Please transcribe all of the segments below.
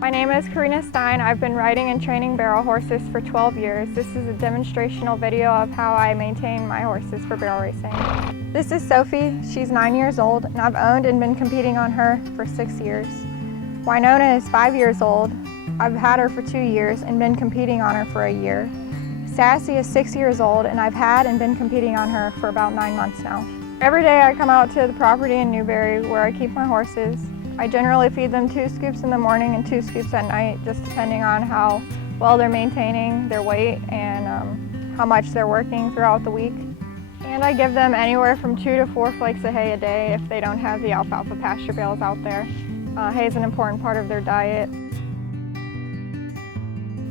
My name is Karina Stein. I've been riding and training barrel horses for 12 years. This is a demonstrational video of how I maintain my horses for barrel racing. This is Sophie. She's 9 years old, and I've owned and been competing on her for 6 years. Winona is 5 years old. I've had her for 2 years and been competing on her for a year. Sassy is 6 years old, and I've had and been competing on her for about 9 months now. Every day I come out to the property in Newberry where I keep my horses. I generally feed them 2 scoops in the morning and 2 scoops at night, just depending on how well they're maintaining their weight and how much they're working throughout the week. And I give them anywhere from 2 to 4 flakes of hay a day if they don't have the alfalfa pasture bales out there. Hay is an important part of their diet.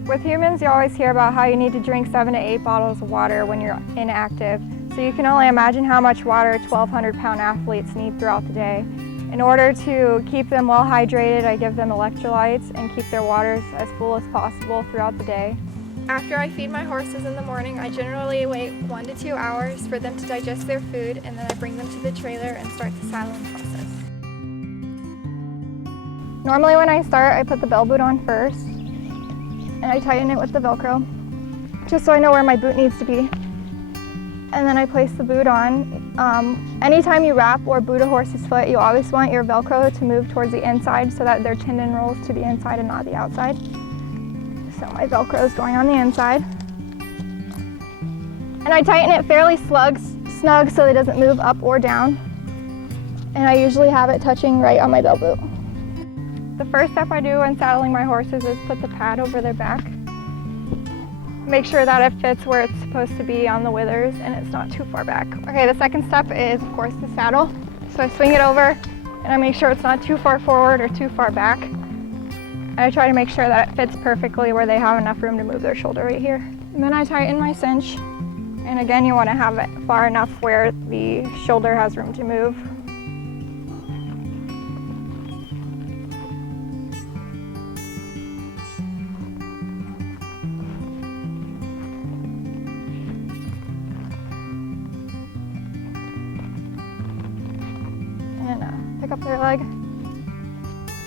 With humans, you always hear about how you need to drink 7 to 8 bottles of water when you're inactive. So you can only imagine how much water 1,200-pound athletes need throughout the day. In order to keep them well hydrated, I give them electrolytes and keep their waters as full as possible throughout the day. After I feed my horses in the morning, I generally wait 1 to 2 hours for them to digest their food, and then I bring them to the trailer and start the saddling process. Normally when I start, I put the bell boot on first, and I tighten it with the Velcro, just so I know where my boot needs to be. And then I place the boot on. Anytime you wrap or boot a horse's foot, you always want your Velcro to move towards the inside so that their tendon rolls to the inside and not the outside. So my Velcro is going on the inside. And I tighten it fairly snug so it doesn't move up or down. And I usually have it touching right on my bell boot. The first step I do when saddling my horses is put the pad over their back. Make sure that it fits where it's supposed to be on the withers and it's not too far back. Okay, the second step is, of course, the saddle. So I swing it over and I make sure it's not too far forward or too far back. And I try to make sure that it fits perfectly where they have enough room to move their shoulder right here. And then I tighten my cinch. And again, you want to have it far enough where the shoulder has room to move. And pick up their leg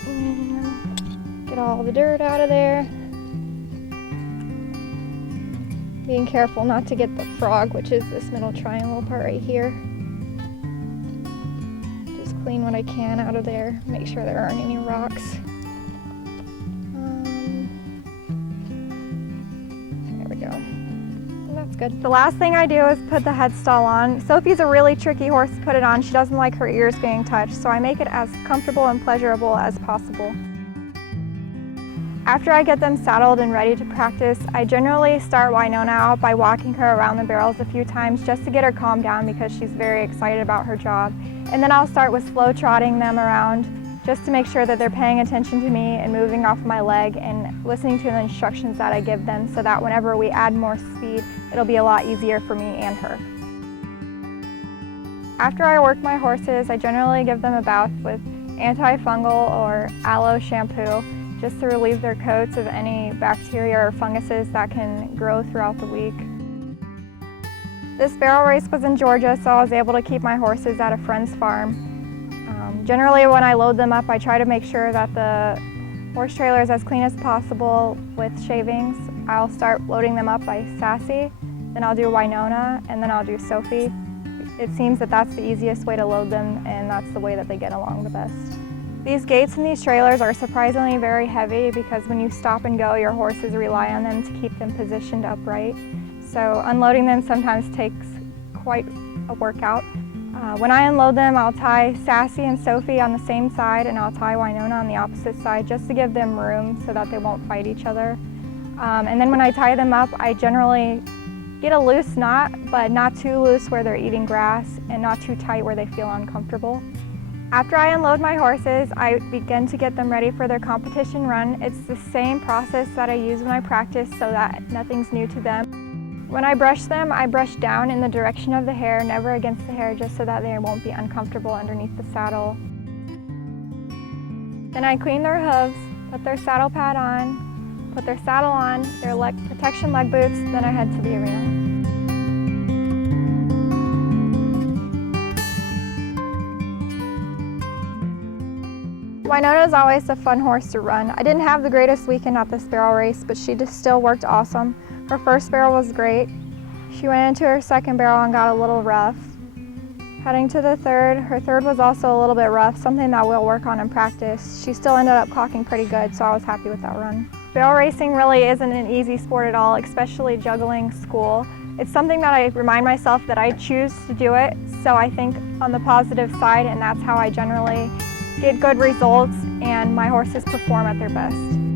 and get all the dirt out of there. Being careful not to get the frog, which is this middle triangle part right here. Just clean what I can out of there. Make sure there aren't any rocks. There we go. That's good. The last thing I do is put the headstall on. Sophie's a really tricky horse to put it on. She doesn't like her ears getting touched, so I make it as comfortable and pleasurable as possible. After I get them saddled and ready to practice, I generally start Winona out by walking her around the barrels a few times just to get her calmed down because she's very excited about her job. And then I'll start with slow trotting them around just to make sure that they're paying attention to me and moving off my leg and listening to the instructions that I give them so that whenever we add more speed, it'll be a lot easier for me and her. After I work my horses, I generally give them a bath with antifungal or aloe shampoo just to relieve their coats of any bacteria or funguses that can grow throughout the week. This barrel race was in Georgia, so I was able to keep my horses at a friend's farm. Generally, when I load them up, I try to make sure that the horse trailer is as clean as possible with shavings. I'll start loading them up by Sassy, then I'll do Winona, and then I'll do Sophie. It seems that that's the easiest way to load them, and that's the way that they get along the best. These gates in these trailers are surprisingly very heavy because when you stop and go, your horses rely on them to keep them positioned upright. So unloading them sometimes takes quite a workout. When I unload them, I'll tie Sassy and Sophie on the same side and I'll tie Winona on the opposite side just to give them room so that they won't fight each other. And then when I tie them up, I generally get a loose knot, but not too loose where they're eating grass and not too tight where they feel uncomfortable. After I unload my horses, I begin to get them ready for their competition run. It's the same process that I use when I practice so that nothing's new to them. When I brush them, I brush down in the direction of the hair, never against the hair, just so that they won't be uncomfortable underneath the saddle. Then I clean their hooves, put their saddle pad on, put their saddle on, their protection leg boots, then I head to the arena. Winona is always a fun horse to run. I didn't have the greatest weekend at this barrel race, but she just still worked awesome. Her first barrel was great. She went into her second barrel and got a little rough. Heading to the third, her third was also a little bit rough, something that we'll work on in practice. She still ended up clocking pretty good, so I was happy with that run. Barrel racing really isn't an easy sport at all, especially juggling school. It's something that I remind myself that I choose to do it, so I think on the positive side, and that's how I generally get good results and my horses perform at their best.